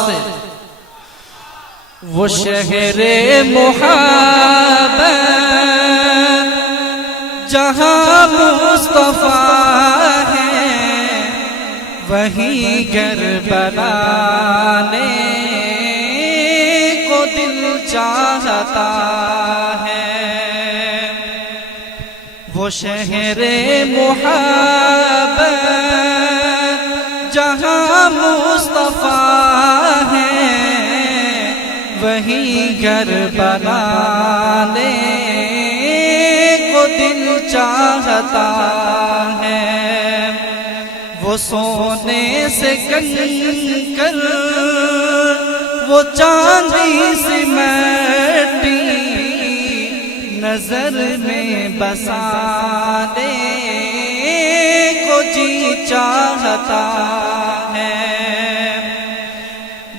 سے وہ شہر محبت جہاں مصطفیٰ ہے وہیں گھر بنانے کو دل چاہتا ہے وہ شہر محبت جہاں مصطفیٰ ہے وہیں گھر بنانے کو دل چاہتا ہے وہ سونے سے کنکر وہ چاندی سے مٹی نظر میں بسانے کو جی چاہتا